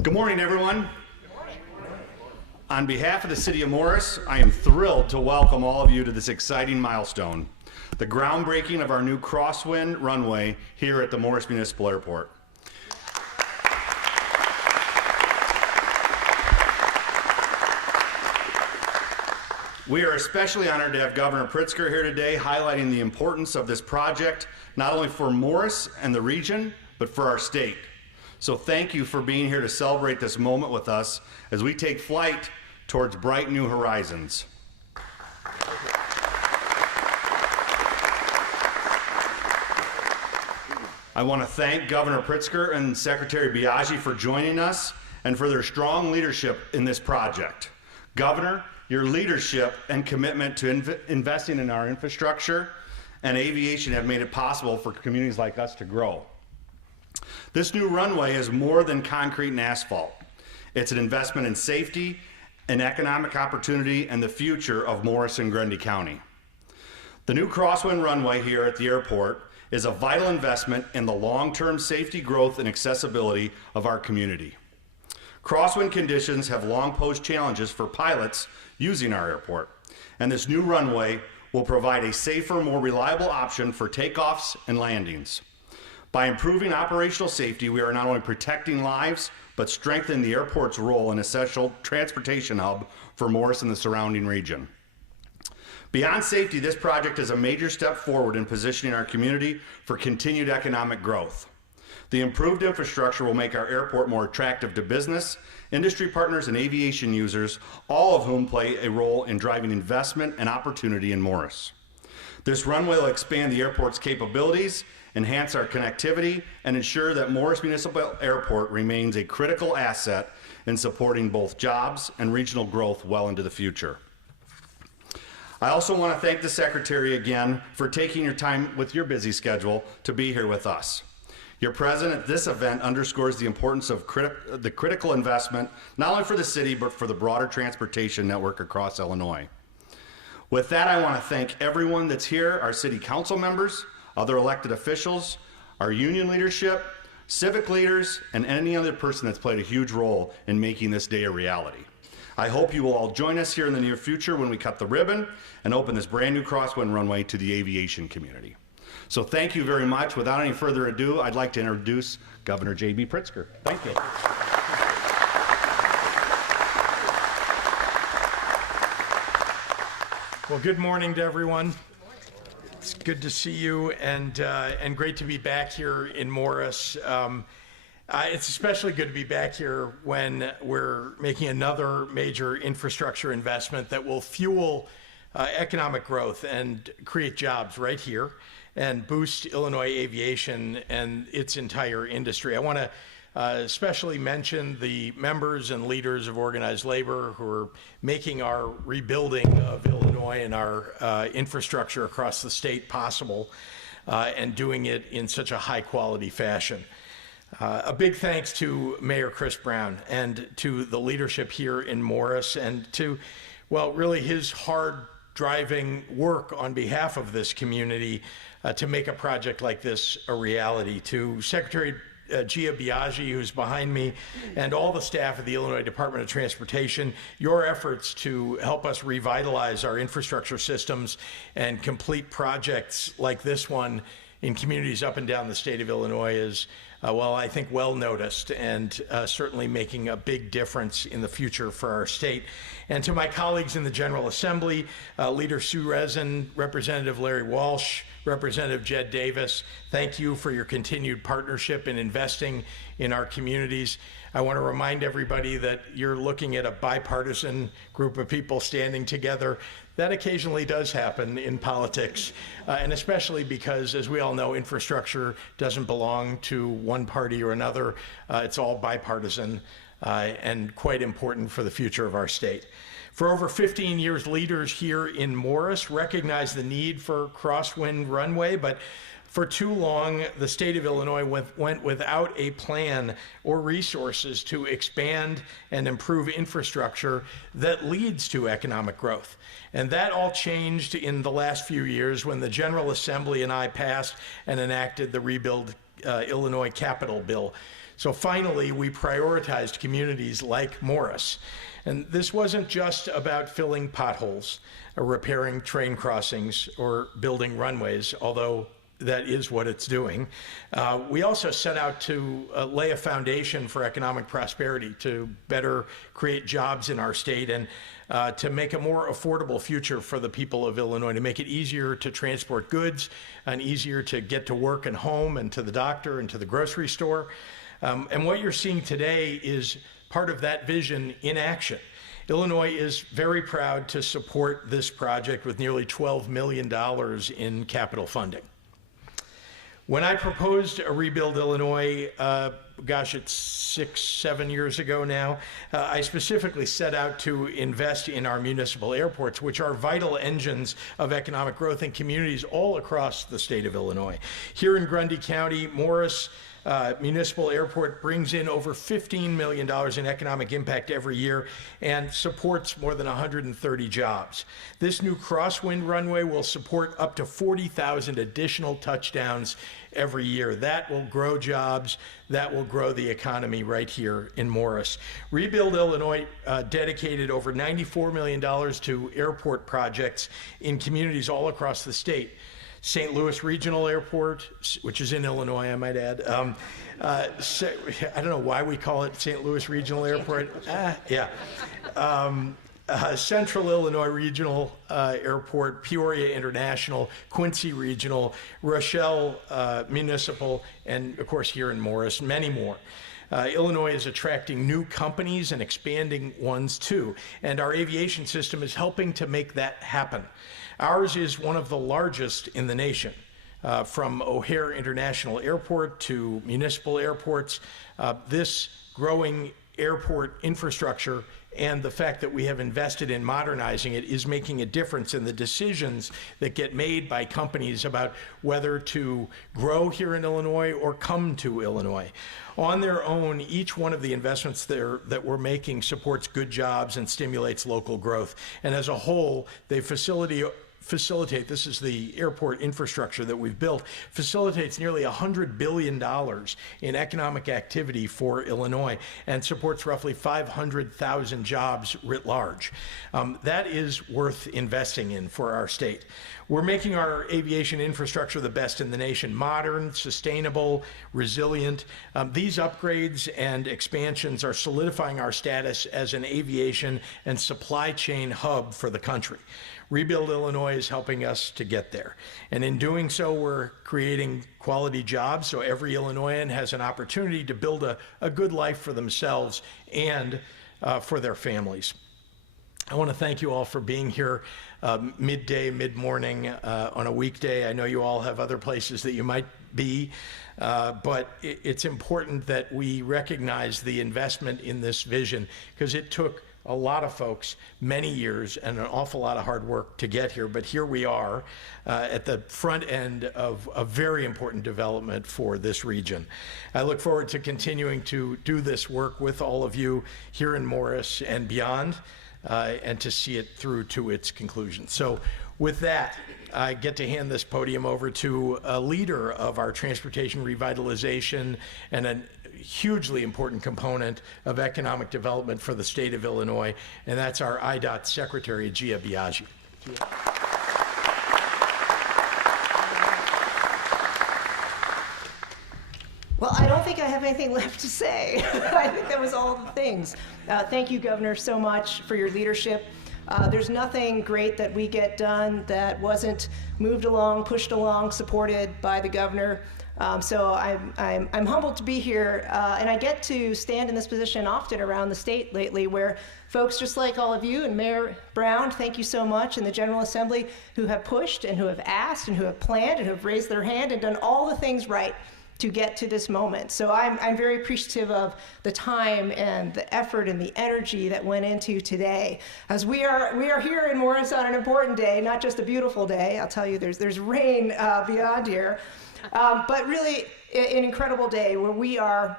Good morning, everyone. On behalf of the City of Morris, I am thrilled to welcome all of you to this exciting milestone, the groundbreaking of our new crosswind runway here at the Morris Municipal Airport. We are especially honored to have Governor Pritzker here today, highlighting the importance of this project, not only for Morris and the region, but for our state. So thank you for being here to celebrate this moment with us as we take flight towards bright new horizons. I want to thank Governor Pritzker and Secretary Biaggi for joining us and for their strong leadership in this project. Governor, your leadership and commitment to investing in our infrastructure and aviation have made it possible for communities like us to grow. This new runway is more than concrete and asphalt. It's an investment in safety, an economic opportunity, and the future of Morris and Grundy County. The new crosswind runway here at the airport is a vital investment in the long-term safety, growth, and accessibility of our community. Crosswind conditions have long posed challenges for pilots using our airport, and this new runway will provide a safer, more reliable option for takeoffs and landings. By improving operational safety, we are not only protecting lives, but strengthening the airport's role in an essential transportation hub for Morris and the surrounding region. Beyond safety, this project is a major step forward in positioning our community for continued economic growth. The improved infrastructure will make our airport more attractive to business, industry partners, and aviation users, all of whom play a role in driving investment and opportunity in Morris. This runway will expand the airport's capabilities, enhance our connectivity, and ensure that Morris Municipal Airport remains a critical asset in supporting both jobs and regional growth well into the future. I also want to thank the Secretary again for taking your time with your busy schedule to be here with us. Your presence at this event underscores the importance of the critical investment, not only for the city, but for the broader transportation network across Illinois. With that, I want to thank everyone that's here, our city council members, other elected officials, our union leadership, civic leaders, and any other person that's played a huge role in making this day a reality. I hope you will all join us here in the near future when we cut the ribbon and open this brand new crosswind runway to the aviation community. So thank you very much. Without any further ado, I'd like to introduce Governor J.B. Pritzker. Thank you. Well, good morning to everyone. It's good to see you, and great to be back here in Morris. It's especially good to be back here when we're making another major infrastructure investment that will fuel economic growth and create jobs right here and boost Illinois aviation and its entire industry. I want to especially mention the members and leaders of organized labor who are making our rebuilding of Illinois and our infrastructure across the state possible and doing it in such a high quality fashion. A big thanks to Mayor Chris Brown and to the leadership here in Morris and to, well, really his hard driving work on behalf of this community to make a project like this a reality. To Secretary Gia Biaggi, who's behind me, and all the staff of the Illinois Department of Transportation, your efforts to help us revitalize our infrastructure systems and complete projects like this one in communities up and down the state of Illinois is, well, I think well noticed and certainly making a big difference in the future for our state. And to my colleagues in the General Assembly, Leader Sue Rezin, Representative Larry Walsh, Representative Jed Davis, thank you for your continued partnership in investing in our communities. I want to remind everybody that you're looking at a bipartisan group of people standing together. That occasionally does happen in politics, and especially because, as we all know, infrastructure doesn't belong to one party or another. It's all bipartisan and quite important for the future of our state. For over 15 years, leaders here in Morris recognize the need for crosswind runway, but for too long, the state of Illinois went without a plan or resources to expand and improve infrastructure that leads to economic growth. And that all changed in the last few years when the General Assembly and I passed and enacted the Rebuild Illinois Capital Bill. So finally, we prioritized communities like Morris. And this wasn't just about filling potholes, or repairing train crossings, or building runways, although that is what it's doing. We also set out to lay a foundation for economic prosperity, to better create jobs in our state, and to make a more affordable future for the people of Illinois, to make it easier to transport goods and easier to get to work and home and to the doctor and to the grocery store. And what you're seeing today is part of that vision in action. Illinois is very proud to support this project with nearly $12 million in capital funding. When I proposed a Rebuild Illinois, gosh, it's 6-7 years ago now, I specifically set out to invest in our municipal airports, which are vital engines of economic growth in communities all across the state of Illinois. Here in Grundy County, Morris Municipal Airport brings in over $15 million in economic impact every year and supports more than 130 jobs. This new crosswind runway will support up to 40,000 additional touchdowns every year. That will grow jobs. That will grow the economy right here in Morris. Rebuild Illinois dedicated over $94 million to airport projects in communities all across the state. St. Louis Regional Airport, which is in Illinois, I might add. I don't know why we call it St. Louis Regional Airport. Central Illinois Regional Airport, Peoria International, Quincy Regional, Rochelle Municipal, and of course here in Morris, many more. Illinois is attracting new companies and expanding ones too, and our aviation system is helping to make that happen. Ours is one of the largest in the nation, from O'Hare International Airport to municipal airports. This growing airport infrastructure and the fact that we have invested in modernizing it is making a difference in the decisions that get made by companies about whether to grow here in Illinois or come to Illinois. On their own, each one of the investments that we're making supports good jobs and stimulates local growth. And as a whole, they facilitate, this is the airport infrastructure that we've built, facilitates nearly $100 billion in economic activity for Illinois and supports roughly 500,000 jobs writ large. That is worth investing in for our state. We're making our aviation infrastructure the best in the nation, modern, sustainable, resilient. These upgrades and expansions are solidifying our status as an aviation and supply chain hub for the country. Rebuild Illinois is helping us to get there. And in doing so, we're creating quality jobs so every Illinoisan has an opportunity to build a good life for themselves and for their families. I want to thank you all for being here midday, mid-morning on a weekday. I know you all have other places that you might be, but it's important that we recognize the investment in this vision because it took a lot of folks, many years, and an awful lot of hard work to get here. But here we are at the front end of a very important development for this region. I look forward to continuing to do this work with all of you here in Morris and beyond, and to see it through to its conclusion. So with that, I get to hand this podium over to a leader of our transportation revitalization and a hugely important component of economic development for the state of Illinois, and that's our IDOT Secretary, Gia Biaggi. Well, I don't think I have anything left to say. I think that was all the things. Thank you, Governor, so much for your leadership. There's nothing great that we get done that wasn't moved along, pushed along, supported by the governor. So I'm humbled to be here, and I get to stand in this position often around the state lately where folks just like all of you and Mayor Brown, thank you so much, and the General Assembly who have pushed and who have asked and who have planned and who have raised their hand and done all the things right to get to this moment. So I'm very appreciative of the time and the effort and the energy that went into today. As we are here in Morris on an important day, not just a beautiful day. I'll tell you, there's rain beyond here, but really an incredible day where we are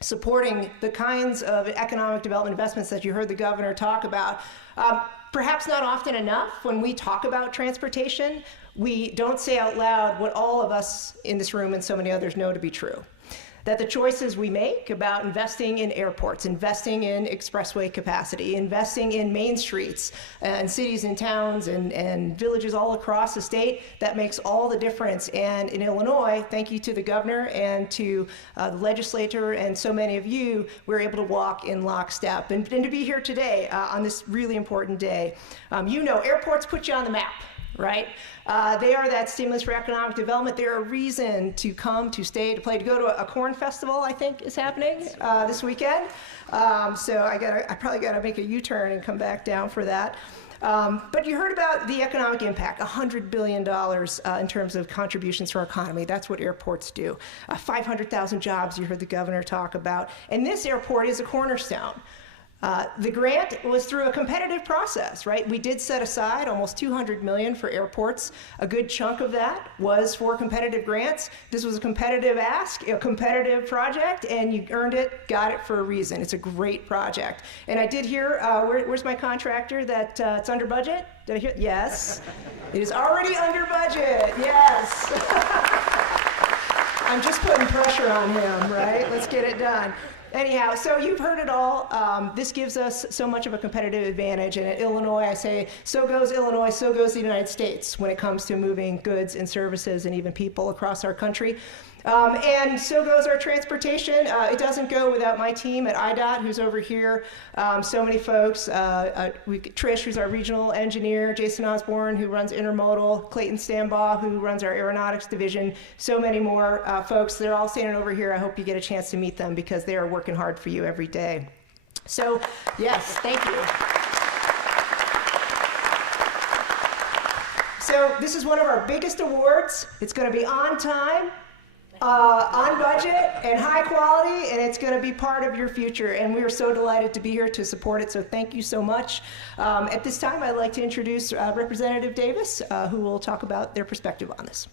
supporting the kinds of economic development investments that you heard the governor talk about. Perhaps not often enough when we talk about transportation, we don't say out loud what all of us in this room and so many others know to be true. that the choices we make about investing in airports, investing in expressway capacity, investing in main streets and cities and towns and villages all across the state, that makes all the difference. And in Illinois, thank you to the governor and to the legislature and so many of you, we're able to walk in lockstep and to be here today on this really important day. You know, airports put you on the map, right? They are that stimulus for economic development. They're a reason to come, to stay, to play, to go to a corn festival, I think is happening this weekend. So I probably gotta make a U-turn and come back down for that. But you heard about the economic impact, $100 billion in terms of contributions to our economy. That's what airports do. 500,000 jobs you heard the governor talk about. And this airport is a cornerstone. The grant was through a competitive process, right? We did set aside almost $200 million for airports. A good chunk of that was for competitive grants. This was a competitive ask, a competitive project, and you earned it, got it for a reason. It's a great project. And I did hear, where's my contractor, that it's under budget? Did I hear? Yes. It is already under budget, yes. I'm just putting pressure on him, right? Let's get it done. Anyhow, so you've heard it all. This gives us so much of a competitive advantage. And at Illinois, I say, so goes Illinois, so goes the United States when it comes to moving goods and services and even people across our country. And so goes our transportation. It doesn't go without my team at IDOT, who's over here. So many folks. Trish, who's our regional engineer, Jason Osborne, who runs intermodal, Clayton Stambaugh, who runs our aeronautics division, so many more folks. They're all standing over here. I hope you get a chance to meet them because they are working hard for you every day. So, yes, thank you. So this is one of our biggest awards. It's going to be on time, on budget, and high quality, and it's going to be part of your future. And we are so delighted to be here to support it, so thank you so much. At this time, I'd like to introduce Representative Davis, who will talk about their perspective on this.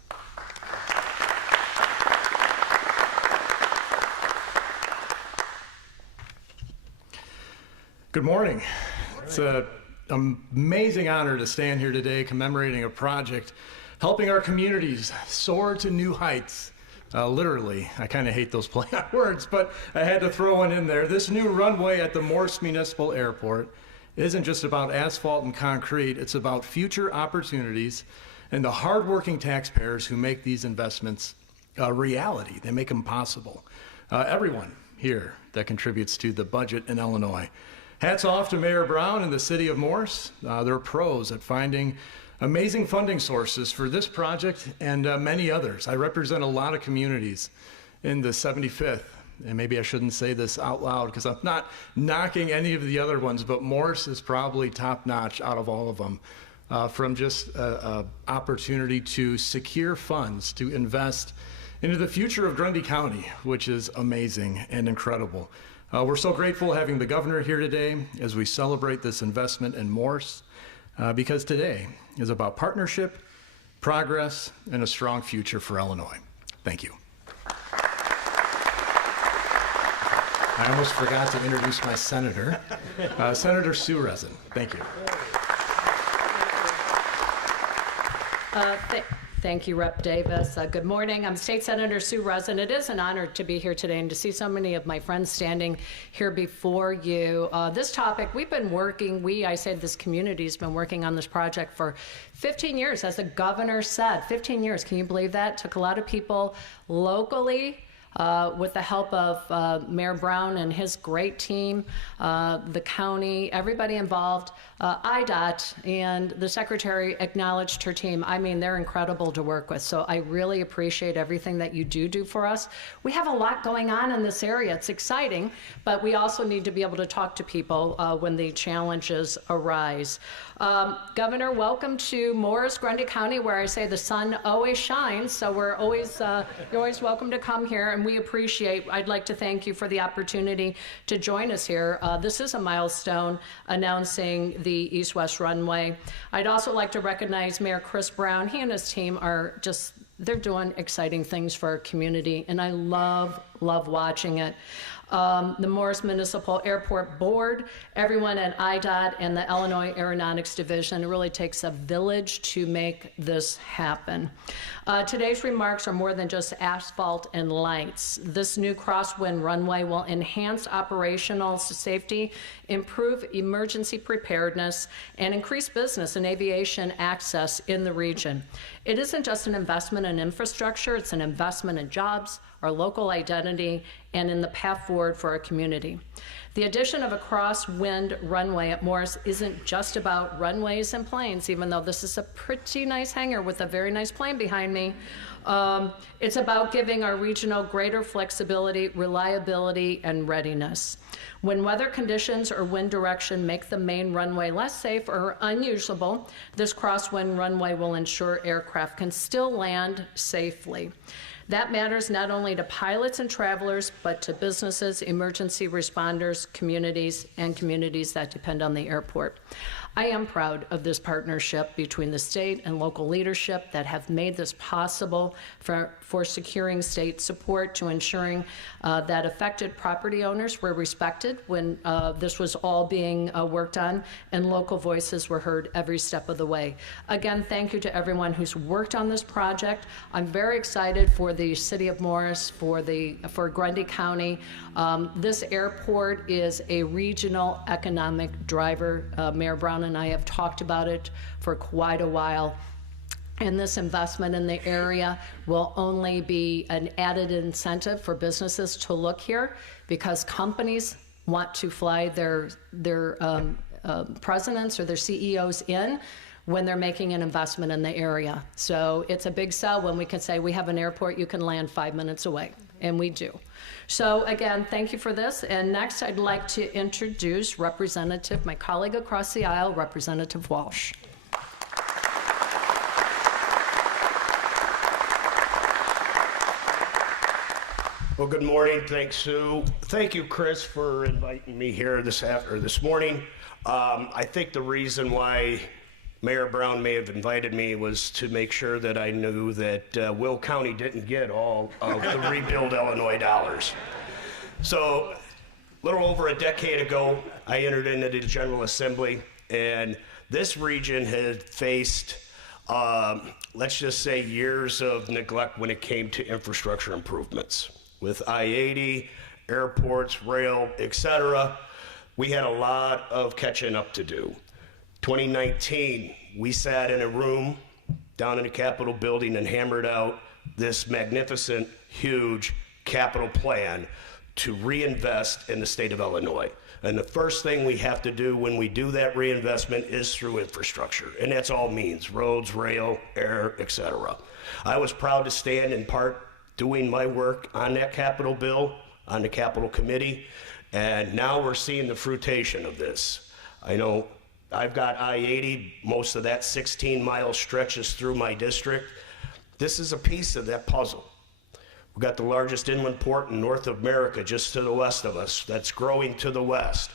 Good morning. It's an amazing honor to stand here today commemorating a project helping our communities soar to new heights. Literally, I kind of hate those play on words, but I had to throw one in there. This new runway at the Morris Municipal Airport isn't just about asphalt and concrete, it's about future opportunities and the hardworking taxpayers who make these investments a reality. They make them possible. Everyone here that contributes to the budget in Illinois. Hats off to Mayor Brown and the city of Morris. They're pros at finding amazing funding sources for this project and many others. I represent a lot of communities in the 75th, and maybe I shouldn't say this out loud because I'm not knocking any of the other ones, but Morris is probably top notch out of all of them. From just an opportunity to secure funds to invest into the future of Grundy County, which is amazing and incredible. We're so grateful having the governor here today as we celebrate this investment in Morris, because today is about partnership, progress, and a strong future for Illinois. Thank you. I almost forgot to introduce my senator, Senator Sue Resin. Thank you. Thank you, Rep. Davis. Good morning. I'm State Senator Sue Resin. It is an honor to be here today and to see so many of my friends standing here before you. This topic, we've been working, I say this community has been working on this project for 15 years, as the governor said. 15 years, can you believe that? It took a lot of people locally, with the help of Mayor Brown and his great team, the county, everybody involved, IDOT, and the secretary acknowledged her team. I mean, they're incredible to work with, so I really appreciate everything that you do for us. We have a lot going on in this area. It's exciting, but we also need to be able to talk to people when the challenges arise. Governor, welcome to Morris, Grundy County, where I say the sun always shines, so we're always, you're always welcome to come here, and we appreciate, I'd like to thank you for the opportunity to join us here. This is a milestone announcing the east-west runway. I'd also like to recognize Mayor Chris Brown. He and his team are they're doing exciting things for our community, and I love watching it. the Morris Municipal Airport Board, everyone at IDOT, and the Illinois Aeronautics Division. It really takes a village to make this happen. Today's remarks are more than just asphalt and lights. This new crosswind runway will enhance operational safety, improve emergency preparedness, and increase business and aviation access in the region. It isn't just an investment in infrastructure, it's an investment in jobs, our local identity, and in the path forward for our community. The addition of a crosswind runway at Morris isn't just about runways and planes, even though this is a pretty nice hangar with a very nice plane behind me. It's about giving our regional greater flexibility, reliability, and readiness. When weather conditions or wind direction make the main runway less safe or unusable, this crosswind runway will ensure aircraft can still land safely. That matters not only to pilots and travelers, but to businesses, emergency responders, communities, and communities that depend on the airport. I am proud of this partnership between the state and local leadership that have made this possible for securing state support to ensuring that affected property owners were respected when this was all being worked on, and local voices were heard every step of the way. Again, thank you to everyone who's worked on this project. I'm very excited for the city of Morris, for Grundy County. This airport is a regional economic driver. Mayor Brown and I have talked about it for quite a while. And this investment in the area will only be an added incentive for businesses to look here, because companies want to fly their presidents or their CEOs in when they're making an investment in the area. So it's a big sell when we can say we have an airport you can land 5 minutes away, and we do. So again, thank you for this. And next I'd like to introduce my colleague across the aisle, Representative Walsh. Well, good morning. Thanks, Sue. Thank you, Chris, for inviting me here this morning. I think the reason why Mayor Brown may have invited me was to make sure that I knew that Will County didn't get all of the Rebuild Illinois dollars. So, a little over a decade ago, I entered into the General Assembly, and this region had faced, let's just say, years of neglect when it came to infrastructure improvements. With I-80, airports, rail, etc., we had a lot of catching up to do. 2019, we sat in a room down in the Capitol building and hammered out this magnificent, huge capital plan to reinvest in the state of Illinois. And the first thing we have to do when we do that reinvestment is through infrastructure. And that's all means, roads, rail, air, etc. I was proud to stand in part doing my work on that capital bill, on the Capitol Committee, and now we're seeing the fruition of this. I know I've got I-80, most of that 16-mile stretches through my district. This is a piece of that puzzle. We've got the largest inland port in North America just to the west of us that's growing to the west.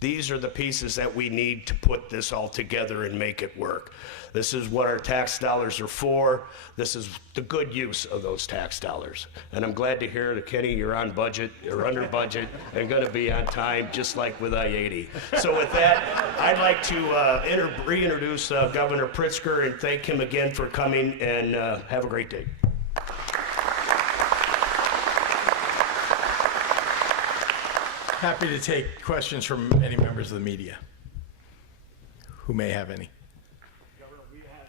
These are the pieces that we need to put this all together and make it work. This is what our tax dollars are for. This is the good use of those tax dollars. And I'm glad to hear that, Kenny, you're on budget, you're under budget, and gonna be on time, just like with I-80. So with that, I'd like to reintroduce Governor Pritzker and thank him again for coming, and have a great day. Happy to take questions from any members of the media who may have any. Governor, we have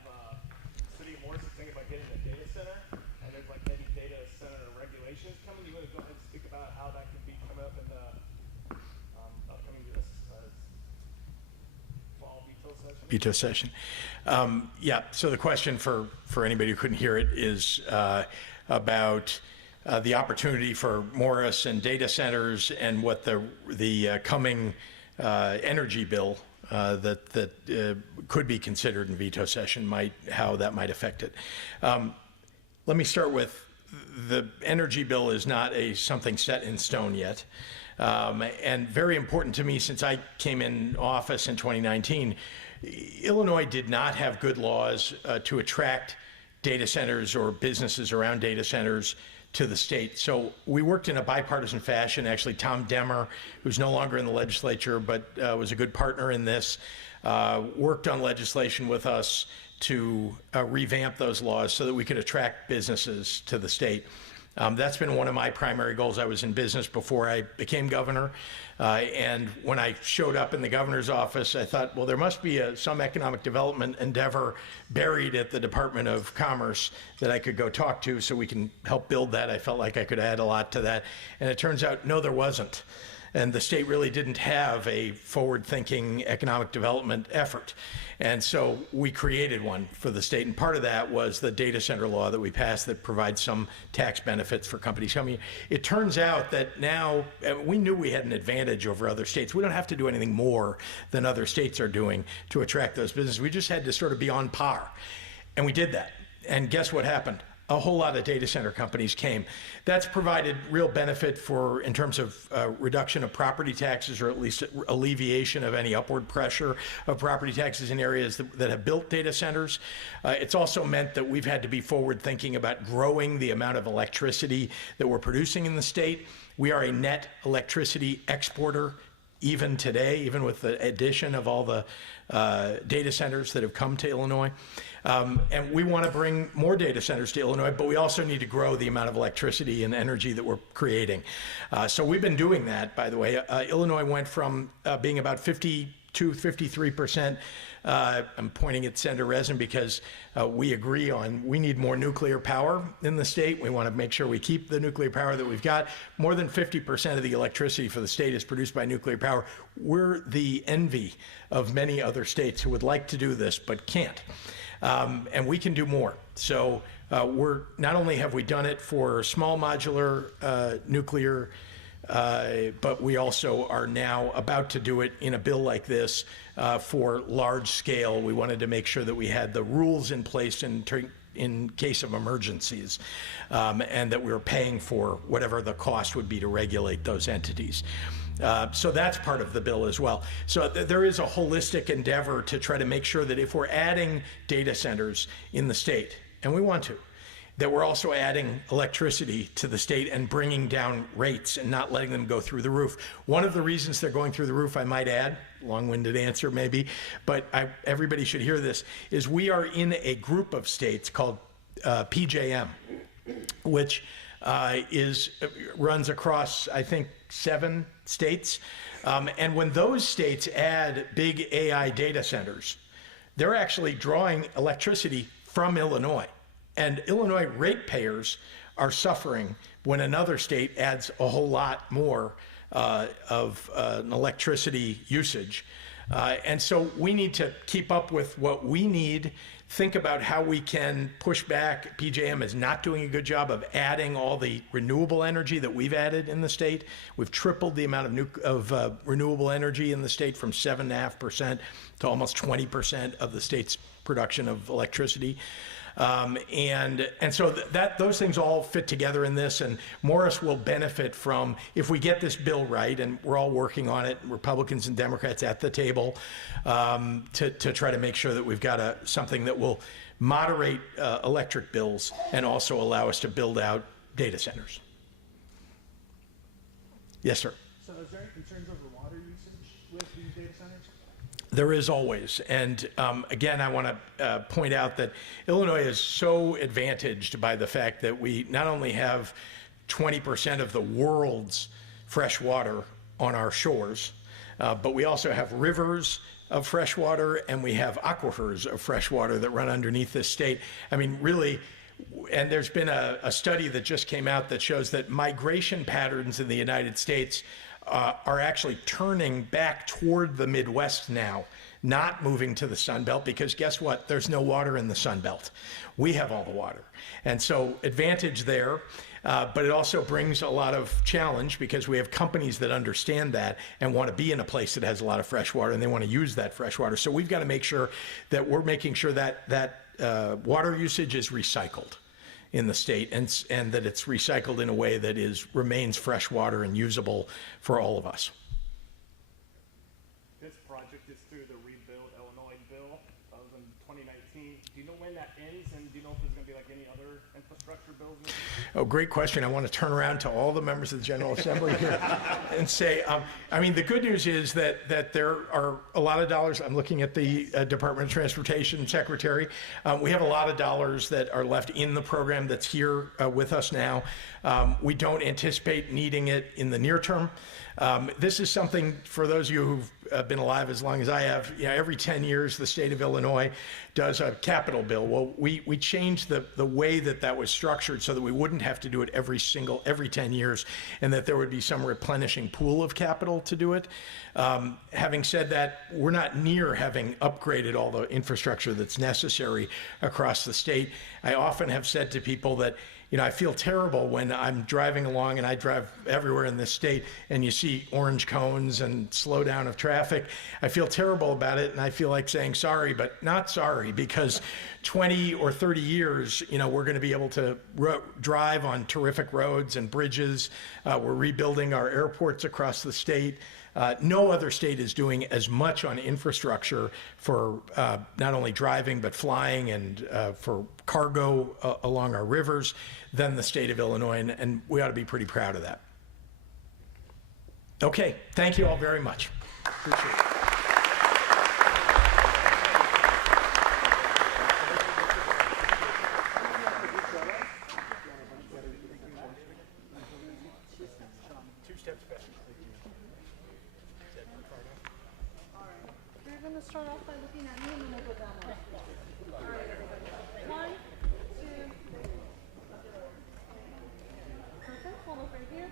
City of Morris is thinking about getting a data center, and there's like maybe data center regulations coming. You want to go ahead and speak about how that could be coming up in the upcoming fall veto session? Yeah, so the question for anybody who couldn't hear it is about the opportunity for Morris and data centers, and what the coming energy bill that could be considered in veto session how that might affect it. Let me start with the energy bill is not something set in stone yet, and very important to me since I came in office in 2019. Illinois did not have good laws to attract data centers or businesses around data centers to the state. So we worked in a bipartisan fashion. Actually, Tom Demmer, who's no longer in the legislature, but was a good partner in this, worked on legislation with us to revamp those laws so that we could attract businesses to the state. That's been one of my primary goals. I was in business before I became governor. And when I showed up in the governor's office, I thought, well, there must be some economic development endeavor buried at the Department of Commerce that I could go talk to so we can help build that. I felt like I could add a lot to that. And it turns out, no, there wasn't. And the state really didn't have a forward-thinking economic development effort. And so we created one for the state. And part of that was the data center law that we passed that provides some tax benefits for companies coming in. It turns out that now, we knew we had an advantage over other states. We don't have to do anything more than other states are doing to attract those businesses. We just had to sort of be on par. And we did that. And guess what happened? A whole lot of data center companies came. That's provided real benefit for, in terms of reduction of property taxes, or at least alleviation of any upward pressure of property taxes in areas that have built data centers. It's also meant that we've had to be forward thinking about growing the amount of electricity that we're producing in the state. We are a net electricity exporter even today, even with the addition of all the data centers that have come to Illinois. And we want to bring more data centers to Illinois, but we also need to grow the amount of electricity and energy that we're creating. So we've been doing that, by the way. Illinois went from being about 53%. I'm pointing at Senator Resin because we agree on we need more nuclear power in the state. We want to make sure we keep the nuclear power that we've got. More than 50% of the electricity for the state is produced by nuclear power. We're the envy of many other states who would like to do this but can't. And we can do more. So we're not only have we done it for small modular nuclear, but we also are now about to do it in a bill like this for large scale. We wanted to make sure that we had the rules in place in case of emergencies, and that we were paying for whatever the cost would be to regulate those entities. So that's part of the bill as well. So there is a holistic endeavor to try to make sure that if we're adding data centers in the state, and we want to, that we're also adding electricity to the state and bringing down rates and not letting them go through the roof. One of the reasons they're going through the roof, I might add, long-winded answer maybe, but everybody should hear this, is we are in a group of states called PJM, which runs across, I think, 7 states. And when those states add big AI data centers, they're actually drawing electricity from Illinois. And Illinois ratepayers are suffering when another state adds a whole lot more of an electricity usage. And so we need to keep up with what we need, think about how we can push back. PJM is not doing a good job of adding all the renewable energy that we've added in the state. We've tripled the amount of renewable energy in the state from 7.5% to almost 20% of the state's production of electricity. And so those things all fit together in this, and Morris will benefit from, if we get this bill right, and we're all working on it, Republicans and Democrats at the table, to try to make sure that we've got something that will moderate electric bills and also allow us to build out data centers. Yes, sir. So is there any concerns over water usage with these data centers? There is always. And again, I want to point out that Illinois is so advantaged by the fact that we not only have 20% of the world's fresh water on our shores, but we also have rivers of fresh water, and we have aquifers of fresh water that run underneath this state. I mean, really, and there's been a study that just came out that shows that migration patterns in the United States are actually turning back toward the Midwest now, not moving to the Sun Belt, because guess what? There's no water in the Sun Belt. We have all the water. And so advantage there, but it also brings a lot of challenge because we have companies that understand that and want to be in a place that has a lot of fresh water, and they want to use that fresh water. So we've got to make sure that we're making sure that water usage is recycled in the state, and that it's recycled in a way that remains fresh water and usable for all of us. Good. this project is through the Rebuild Illinois bill. That was in 2019. Do you know when that ends, and do you know if there's going to be like any other infrastructure bills in the future? Oh, great question. I want to turn around to all the members of the General Assembly here and say, I mean, the good news is that there are a lot of dollars. I'm looking at the Department of Transportation Secretary. We have a lot of dollars that are left in the program that's here with us now. We don't anticipate needing it in the near term. This is something, for those of you who've been alive as long as I have, every 10 years the state of Illinois does a capital bill. Well, we changed the way that was structured so that we wouldn't have to do it every 10 years, and that there would be some replenishing pool of capital to do it. Having said that, we're not near having upgraded all the infrastructure that's necessary across the state. I often have said to people that, I feel terrible when I'm driving along, and I drive everywhere in this state, and you see orange cones and slowdown of traffic. I feel terrible about it, and I feel like saying sorry, but not sorry, because 20 or 30 years, we're going to be able to drive on terrific roads and bridges. We're rebuilding our airports across the state. No other state is doing as much on infrastructure for not only driving but flying and for cargo along our rivers than the state of Illinois, and we ought to be pretty proud of that. Okay, thank you all very much. Appreciate it. You're going to start off by looking at me and then we'll go down one. All right, everybody. 1, 2, 3. Perfect. Hold up right here.